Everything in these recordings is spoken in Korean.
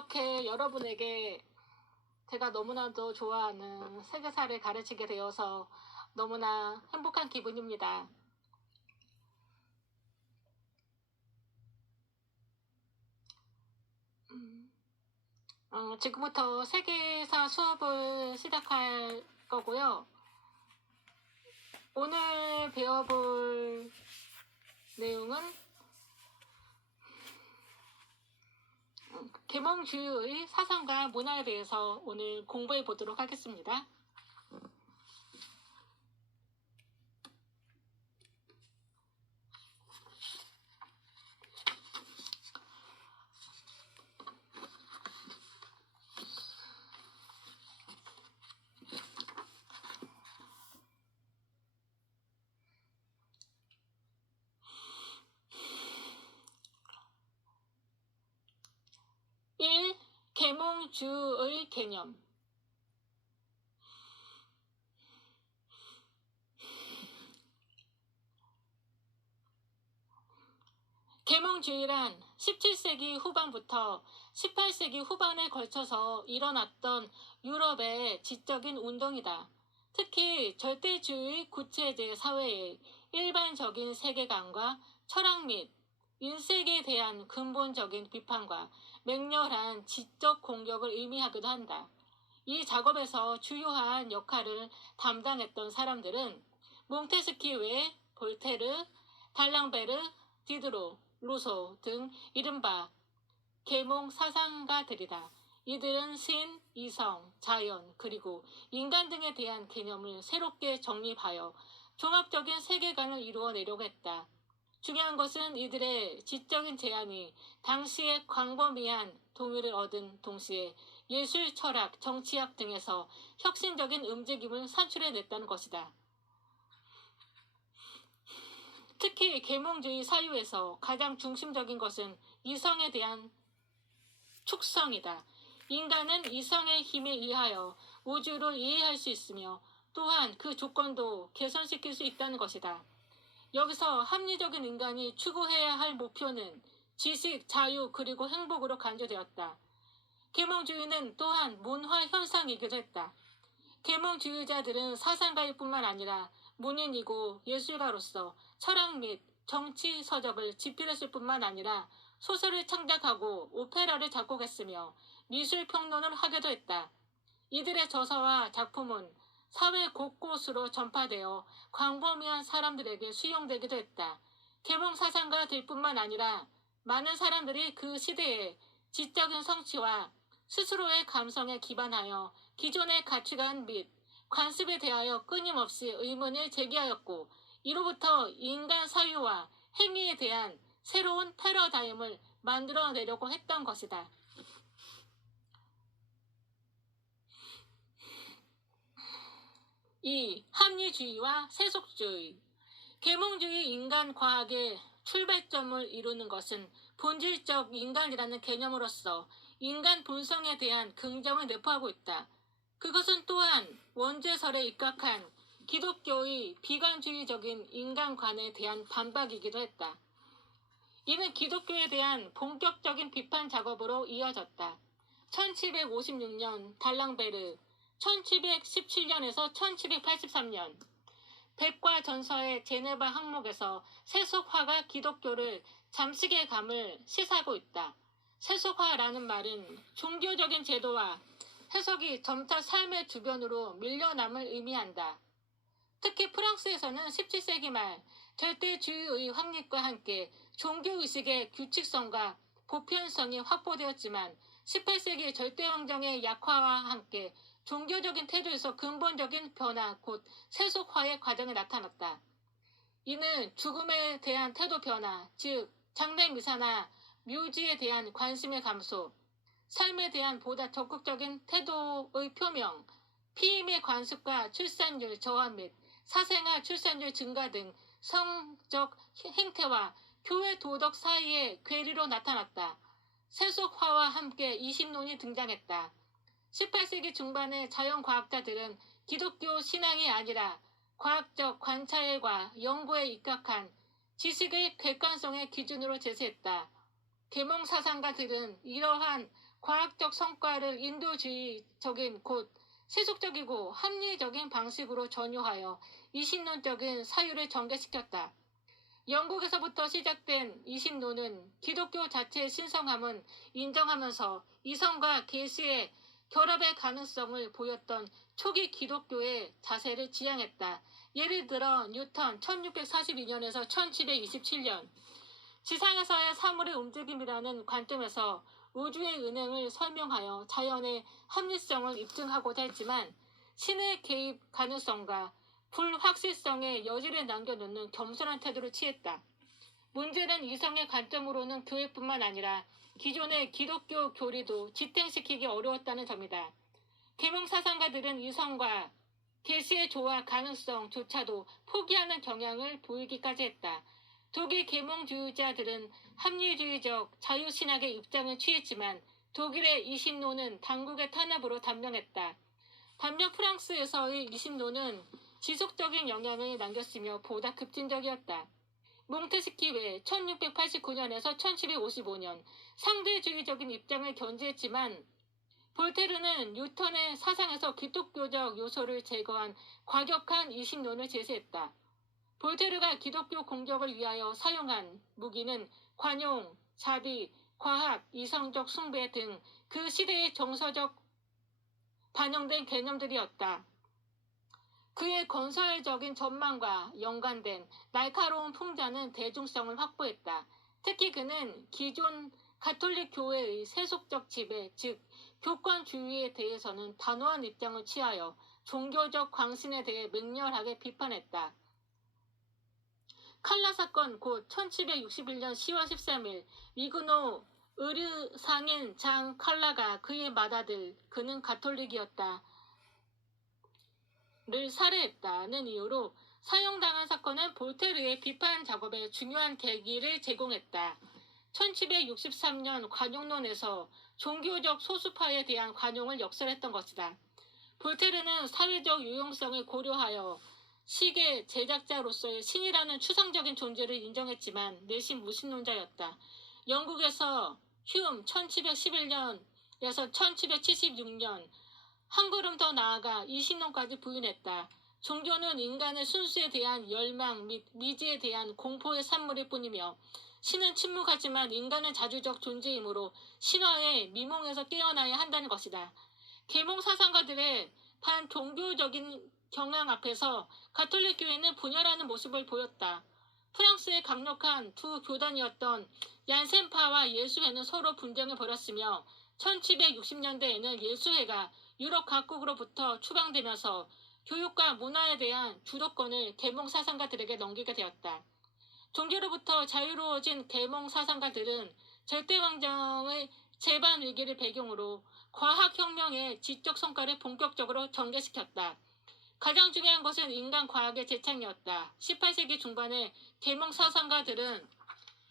이렇게 여러분에게 제가 너무나도 좋아하는 세계사를 가르치게 되어서 너무나 행복한 기분입니다. 지금부터 세계사 수업을 시작할 거고요. 오늘 배워볼 내용은 계몽주의의 사상과 문화에 대해서 오늘 공부해 보도록 하겠습니다. 계몽주의 개념. 계몽주의란 17세기 후반부터 18세기 후반에 걸쳐서 일어났던 유럽의 지적인 운동이다. 특히 절대주의 구체제 사회의 일반적인 세계관과 철학 및 인색에 대한 근본적인 비판과 맹렬한 지적 공격을 의미하기도 한다. 이 작업에서 주요한 역할을 담당했던 사람들은 몽테스키 외 볼테르, 달랑베르, 디드로, 루소 등 이른바 계몽 사상가들이다. 이들은 신, 이성, 자연, 그리고 인간 등에 대한 개념을 새롭게 정립하여 종합적인 세계관을 이루어내려고 했다. 중요한 것은 이들의 지적인 제안이 당시의 광범위한 동의를 얻은 동시에 예술, 철학, 정치학 등에서 혁신적인 움직임을 산출해냈다는 것이다. 특히 계몽주의 사유에서 가장 중심적인 것은 이성에 대한 축성이다. 인간은 이성의 힘에 의하여 우주를 이해할 수 있으며 또한 그 조건도 개선시킬 수 있다는 것이다. 여기서 합리적인 인간이 추구해야 할 목표는 지식, 자유, 그리고 행복으로 간주되었다. 계몽주의는 또한 문화 현상이기도 했다. 계몽주의자들은 사상가일 뿐만 아니라 문인이고 예술가로서 철학 및 정치 서적을 집필했을 뿐만 아니라 소설을 창작하고 오페라를 작곡했으며 미술 평론을 하기도 했다. 이들의 저서와 작품은 사회 곳곳으로 전파되어 광범위한 사람들에게 수용되기도 했다. 계몽 사상가들 뿐만 아니라 많은 사람들이 그 시대의 지적인 성취와 스스로의 감성에 기반하여 기존의 가치관 및 관습에 대하여 끊임없이 의문을 제기하였고 이로부터 인간 사유와 행위에 대한 새로운 패러다임을 만들어내려고 했던 것이다. 이 합리주의와 세속주의. 계몽주의 인간 과학의 출발점을 이루는 것은 본질적 인간이라는 개념으로서 인간 본성에 대한 긍정을 내포하고 있다. 그것은 또한 원죄설에 입각한 기독교의 비관주의적인 인간관에 대한 반박이기도 했다. 이는 기독교에 대한 본격적인 비판 작업으로 이어졌다. 1756년 달랑베르, 1717년에서 1783년 백과전서의 제네바 항목에서 세속화가 기독교를 잠식의 감을 시사하고 있다. 세속화라는 말은 종교적인 제도와 해석이 점차 삶의 주변으로 밀려남을 의미한다. 특히 프랑스에서는 17세기 말 절대주의의 확립과 함께 종교의식의 규칙성과 보편성이 확보되었지만 18세기 절대왕정의 약화와 함께 종교적인 태도에서 근본적인 변화 곧 세속화의 과정이 나타났다. 이는 죽음에 대한 태도 변화, 즉 장례미사나 묘지에 대한 관심의 감소, 삶에 대한 보다 적극적인 태도의 표명, 피임의 관습과 출산율 저하 및 사생아 출산율 증가 등 성적 행태와 교회 도덕 사이의 괴리로 나타났다. 세속화와 함께 이신론이 등장했다. 18세기 중반에 자연과학자들은 기독교 신앙이 아니라 과학적 관찰과 연구에 입각한 지식의 객관성의 기준으로 제시했다. 계몽 사상가들은 이러한 과학적 성과를 인도주의적인 곧 세속적이고 합리적인 방식으로 전유하여 이신론적인 사유를 전개시켰다. 영국에서부터 시작된 이신론은 기독교 자체의 신성함은 인정하면서 이성과 계시의 결합의 가능성을 보였던 초기 기독교의 자세를 지향했다. 예를 들어 뉴턴 1642년에서 1727년 지상에서의 사물의 움직임이라는 관점에서 우주의 은행을 설명하여 자연의 합리성을 입증하고자 했지만 신의 개입 가능성과 불확실성의 여지를 남겨놓는 겸손한 태도를 취했다. 문제는 이성의 관점으로는 교회뿐만 아니라 기존의 기독교 교리도 지탱시키기 어려웠다는 점이다. 계몽 사상가들은 이성과 계시의 조화 가능성조차도 포기하는 경향을 보이기까지 했다. 독일 계몽주의자들은 합리주의적 자유신학의 입장을 취했지만 독일의 이신론은 당국의 탄압으로 단명했다. 반면 프랑스에서의 이신론은 지속적인 영향을 남겼으며 보다 급진적이었다. 몽테스키 외 1689년에서 1755년 상대주의적인 입장을 견지했지만 볼테르는 뉴턴의 사상에서 기독교적 요소를 제거한 과격한 이신론을 제시했다. 볼테르가 기독교 공격을 위하여 사용한 무기는 관용, 자비, 과학, 이성적 숭배 등 그 시대의 정서적 반영된 개념들이었다. 그의 건설적인 전망과 연관된 날카로운 풍자는 대중성을 확보했다. 특히 그는 기존 가톨릭 교회의 세속적 지배, 즉 교권주의에 대해서는 단호한 입장을 취하여 종교적 광신에 대해 맹렬하게 비판했다. 칼라 사건 곧 1761년 10월 13일 위그노 의류상인 장 칼라가 그의 맏아들, 그는 가톨릭이었다. 를 살해했다는 이유로 사형당한 사건은 볼테르의 비판 작업에 중요한 계기를 제공했다. 1763년 관용론에서 종교적 소수파에 대한 관용을 역설했던 것이다. 볼테르는 사회적 유용성을 고려하여 시계 제작자로서의 신이라는 추상적인 존재를 인정했지만 내심 무신론자였다. 영국에서 휴음 1711년에서 1776년 한 걸음 더 나아가 이신론까지 부인했다. 종교는 인간의 순수에 대한 열망 및 미지에 대한 공포의 산물일 뿐이며 신은 침묵하지만 인간은 자주적 존재이므로 신화의 미몽에서 깨어나야 한다는 것이다. 계몽 사상가들의 반종교적인 경향 앞에서 가톨릭 교회는 분열하는 모습을 보였다. 프랑스의 강력한 두 교단이었던 얀센파와 예수회는 서로 분쟁을 벌였으며 1760년대에는 예수회가 유럽 각국으로부터 추방되면서 교육과 문화에 대한 주도권을 계몽 사상가들에게 넘기게 되었다. 종교로부터 자유로워진 계몽 사상가들은 절대왕정의 재반 위기를 배경으로 과학혁명의 지적 성과를 본격적으로 전개시켰다. 가장 중요한 것은 인간 과학의 재창이었다. 18세기 중반에 계몽 사상가들은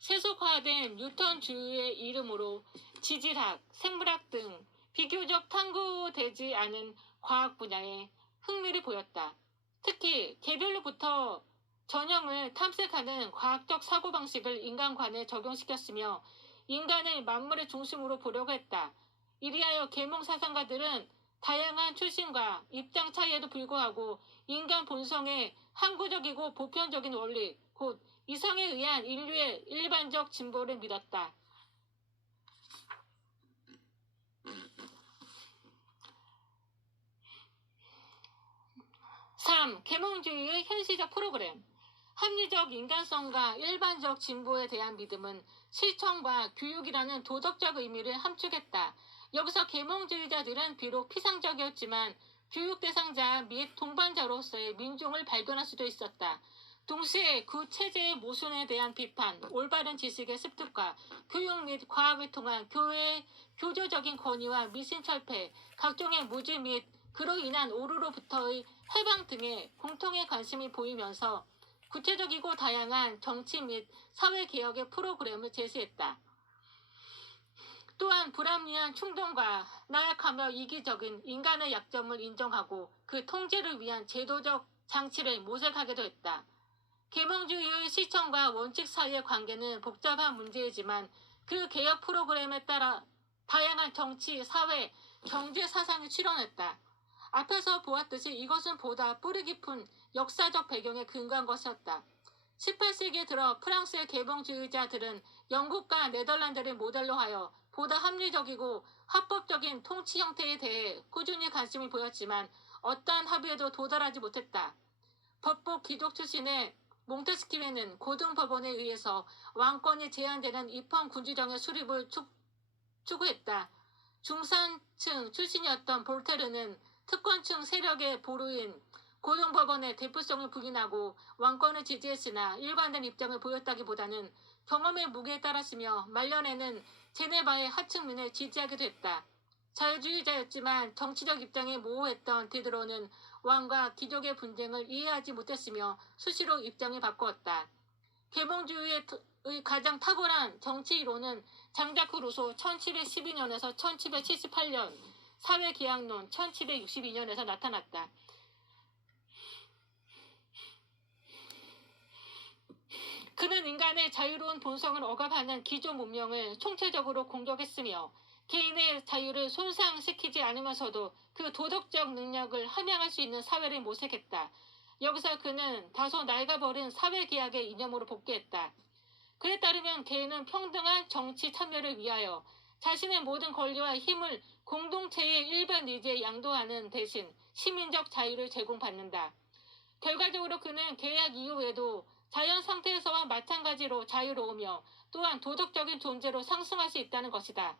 세속화된 뉴턴주의의 이름으로 지질학, 생물학 등 비교적 탐구되지 않은 과학 분야에 흥미를 보였다. 특히 개별로부터 전형을 탐색하는 과학적 사고방식을 인간관에 적용시켰으며 인간을 만물의 중심으로 보려고 했다. 이리하여 계몽 사상가들은 다양한 출신과 입장 차이에도 불구하고 인간 본성의 항구적이고 보편적인 원리, 곧 이성에 의한 인류의 일반적 진보를 믿었다. 3. 계몽주의의 현실적 프로그램. 합리적 인간성과 일반적 진보에 대한 믿음은 실천과 교육이라는 도덕적 의미를 함축했다. 여기서 계몽주의자들은 비록 피상적이었지만 교육 대상자 및 동반자로서의 민중을 발견할 수도 있었다. 동시에 그 체제의 모순에 대한 비판, 올바른 지식의 습득과 교육 및 과학을 통한 교회의 교조적인 권위와 미신철폐, 각종의 무지 및 그로 인한 오류로부터의 해방 등에 공통의 관심이 보이면서 구체적이고 다양한 정치 및 사회개혁의 프로그램을 제시했다. 또한 불합리한 충동과 나약하며 이기적인 인간의 약점을 인정하고 그 통제를 위한 제도적 장치를 모색하기도 했다. 계몽주의의 실천과 원칙 사이의 관계는 복잡한 문제이지만 그 개혁 프로그램에 따라 다양한 정치, 사회, 경제 사상이 출현했다. 앞에서 보았듯이 이것은 보다 뿌리 깊은 역사적 배경에 근거한 것이었다. 18세기에 들어 프랑스의 개봉주의자들은 영국과 네덜란드를 모델로 하여 보다 합리적이고 합법적인 통치 형태에 대해 꾸준히 관심을 보였지만 어떠한 합의에도 도달하지 못했다. 법복 귀족 출신의 몽테스키레는 고등법원에 의해서 왕권이 제한되는 입헌 군주정의 수립을 추구했다. 중산층 출신이었던 볼테르는 특권층 세력의 보루인 고등법원의 대표성을 부인하고 왕권을 지지했으나 일관된 입장을 보였다기보다는 경험의 무게에 따랐으며 말년에는 제네바의 하층민을 지지하기도 했다. 자유주의자였지만 정치적 입장이 모호했던 디드로는 왕과 귀족의 분쟁을 이해하지 못했으며 수시로 입장을 바꾸었다. 계몽주의의 가장 탁월한 정치 이론은 장자크 루소 1712년에서 1778년, 사회계약론 1762년에서 나타났다. 그는 인간의 자유로운 본성을 억압하는 기존 문명을 총체적으로 공격했으며 개인의 자유를 손상시키지 않으면서도 그 도덕적 능력을 함양할 수 있는 사회를 모색했다. 여기서 그는 다소 낡아버린 사회계약의 이념으로 복귀했다. 그에 따르면 개인은 평등한 정치 참여를 위하여 자신의 모든 권리와 힘을 공동체의 일반 의지에 양도하는 대신 시민적 자유를 제공받는다. 결과적으로 그는 계약 이후에도 자연 상태에서와 마찬가지로 자유로우며 또한 도덕적인 존재로 상승할 수 있다는 것이다.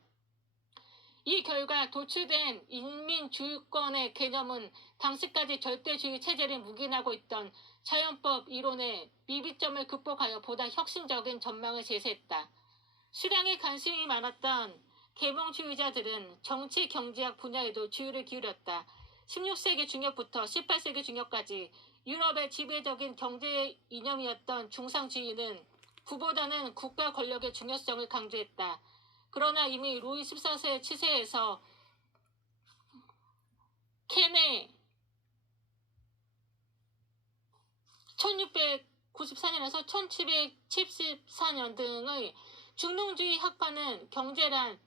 이 결과 도출된 인민주의권의 개념은 당시까지 절대주의 체제를 묵인하고 있던 자연법 이론의 미비점을 극복하여 보다 혁신적인 전망을 제시했다. 수량에 관심이 많았던 계몽주의자들은 정치 경제학 분야에도 주의를 기울였다. 16세기 중엽부터 18세기 중엽까지 유럽의 지배적인 경제 이념이었던 중상주의는 부보다는 국가 권력의 중요성을 강조했다. 그러나 이미 루이 14세 치세에서 캔의 1694년에서 1774년 등의 중농주의 학파는 경제란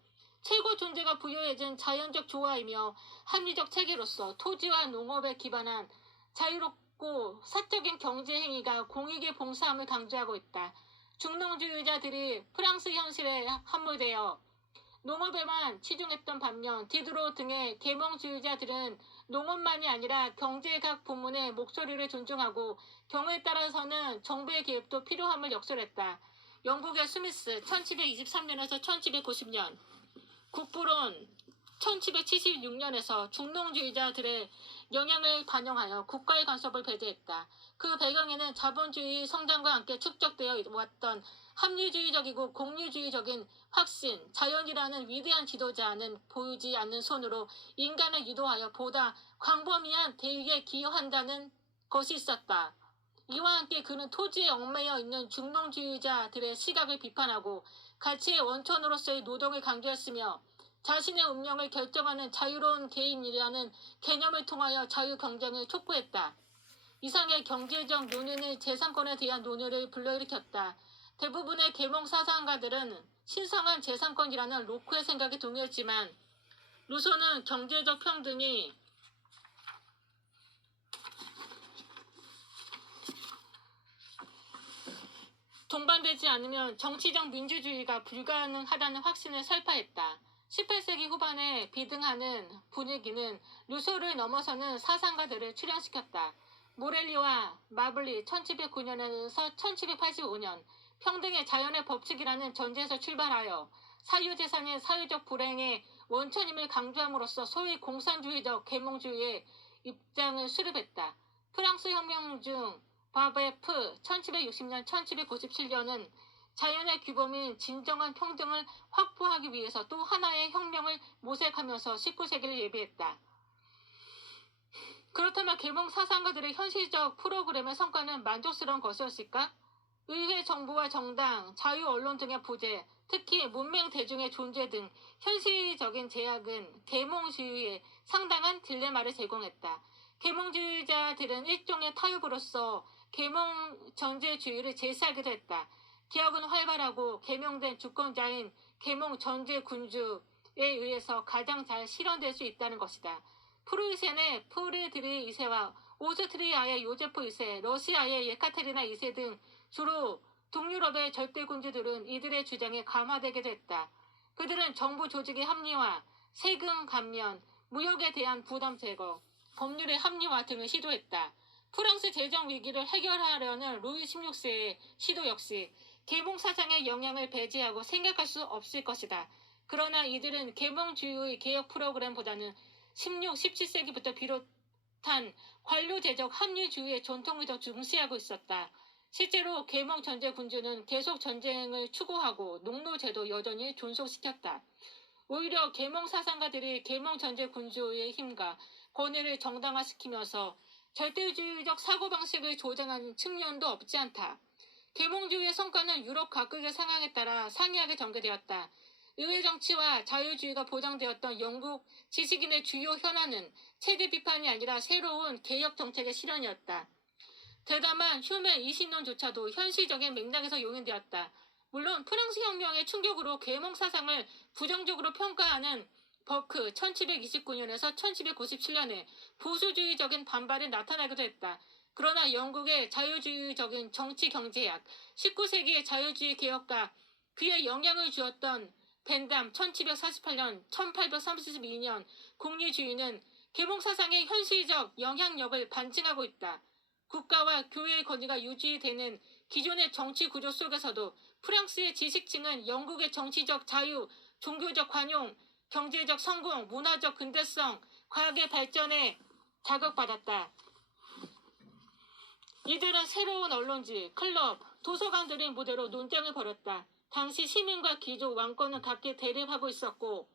최고 존재가 부여해진 자연적 조화이며 합리적 체계로서 토지와 농업에 기반한 자유롭고 사적인 경제 행위가 공익에 봉사함을 강조하고 있다. 중농주의자들이 프랑스 현실에 함몰되어 농업에만 치중했던 반면 디드로 등의 계몽주의자들은 농업만이 아니라 경제 각 부문의 목소리를 존중하고 경우에 따라서는 정부의 개입도 필요함을 역설했다. 영국의 스미스 1723년에서 1790년, 국부론 1776년에서 중농주의자들의 영향을 반영하여 국가의 간섭을 배제했다. 그 배경에는 자본주의 성장과 함께 축적되어 왔던 합리주의적이고 공유주의적인 확신, 자연이라는 위대한 지도자는 보이지 않는 손으로 인간을 유도하여 보다 광범위한 대익에 기여한다는 것이 있었다. 이와 함께 그는 토지에 얽매여 있는 중농주의자들의 시각을 비판하고 가치의 원천으로서의 노동을 강조했으며 자신의 운명을 결정하는 자유로운 개인이라는 개념을 통하여 자유경쟁을 촉구했다. 이상의 경제적 논의는 재산권에 대한 논의를 불러일으켰다. 대부분의 계몽사상가들은 신성한 재산권이라는 로크의 생각에 동의했지만 루소는 경제적 평등이 동반되지 않으면 정치적 민주주의가 불가능하다는 확신을 설파했다. 18세기 후반에 비등하는 분위기는 루소를 넘어서는 사상가들을 출현시켰다. 모렐리와 마블리 1709년에서 1785년 평등의 자연의 법칙이라는 전제에서 출발하여 사유재산의 사회적 불행의 원천임을 강조함으로써 소위 공산주의적 계몽주의의 입장을 수립했다. 프랑스 혁명 중 바베프 1760년 1797년은 자연의 규범인 진정한 평등을 확보하기 위해서 또 하나의 혁명을 모색하면서 19세기를 예비했다. 그렇다면 계몽 사상가들의 현실적 프로그램의 성과는 만족스러운 것이었을까? 의회, 정부와 정당, 자유 언론 등의 부재, 특히 문맹 대중의 존재 등 현실적인 제약은 계몽주의에 상당한 딜레마를 제공했다. 계몽주의자들은 일종의 타협으로서 계몽 전제주의를 제시하기도 했다. 기업은 활발하고 계명된 주권자인 계몽 전제 군주 의해서 가장 잘 실현될 수 있다는 것이다. 프루이센의 프리드리 2세와 오스트리아의 요제프 2세, 러시아의 예카테리나 2세 등 주로 동유럽의 절대군주들은 이들의 주장에 감화되게 됐다. 그들은 정부 조직의 합리화, 세금 감면, 무역에 대한 부담 제거, 법률의 합리화 등을 시도했다. 프랑스 재정 위기를 해결하려는 루이 16세의 시도 역시 계몽 사상의 영향을 배제하고 생각할 수 없을 것이다. 그러나 이들은 계몽주의의 개혁 프로그램보다는 16, 17세기부터 비롯한 관료제적 합리주의의 전통을 더 중시하고 있었다. 실제로 계몽 전제 군주는 계속 전쟁을 추구하고 농노제도 여전히 존속시켰다. 오히려 계몽 사상가들이 계몽 전제 군주의 힘과 권위를 정당화시키면서 절대주의적 사고방식을 조장하는 측면도 없지 않다. 계몽주의의 성과는 유럽 각국의 상황에 따라 상이하게 전개되었다. 의회 정치와 자유주의가 보장되었던 영국 지식인의 주요 현안은 체제 비판이 아니라 새로운 개혁 정책의 실현이었다. 대담한 휴메 이신론조차도 현실적인 맥락에서 용인되었다. 물론 프랑스 혁명의 충격으로 계몽 사상을 부정적으로 평가하는 버크 1729년에서 1797년에 보수주의적인 반발이 나타나기도 했다. 그러나 영국의 자유주의적인 정치 경제학, 19세기의 자유주의 개혁가 그에 영향을 주었던 벤담 1748년, 1832년 공리주의는 계몽 사상의 현실적 영향력을 반증하고 있다. 국가와 교회의 권위가 유지되는 기존의 정치 구조 속에서도 프랑스의 지식층은 영국의 정치적 자유, 종교적 관용, 경제적 성공, 문화적 근대성, 과학의 발전에 자극받았다. 이들은 새로운 언론지, 클럽, 도서관들의 무대로 논쟁을 벌였다. 당시 시민과 귀족, 왕권은 각기 대립하고 있었고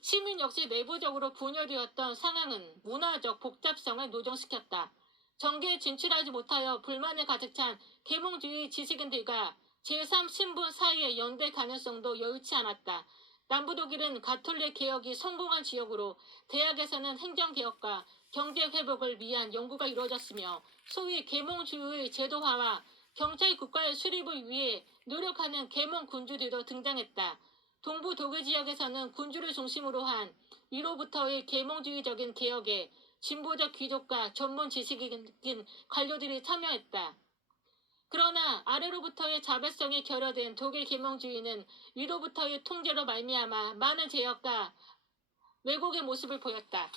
시민 역시 내부적으로 분열되었던 상황은 문화적 복잡성을 노정시켰다. 정계에 진출하지 못하여 불만에 가득 찬 계몽주의 지식인들과 제3신분 사이의 연대 가능성도 여의치 않았다. 남부독일은 가톨릭 개혁이 성공한 지역으로 대학에서는 행정개혁과 경제회복을 위한 연구가 이루어졌으며 소위 계몽주의 제도화와 경찰 국가의 수립을 위해 노력하는 계몽 군주들도 등장했다. 동부 독일 지역에서는 군주를 중심으로 한 위로부터의 계몽주의적인 개혁에 진보적 귀족과 전문 지식인 관료들이 참여했다. 그러나 아래로부터의 자발성이 결여된 독일 계몽주의는 위로부터의 통제로 말미암아 많은 제약과 왜곡의 모습을 보였다.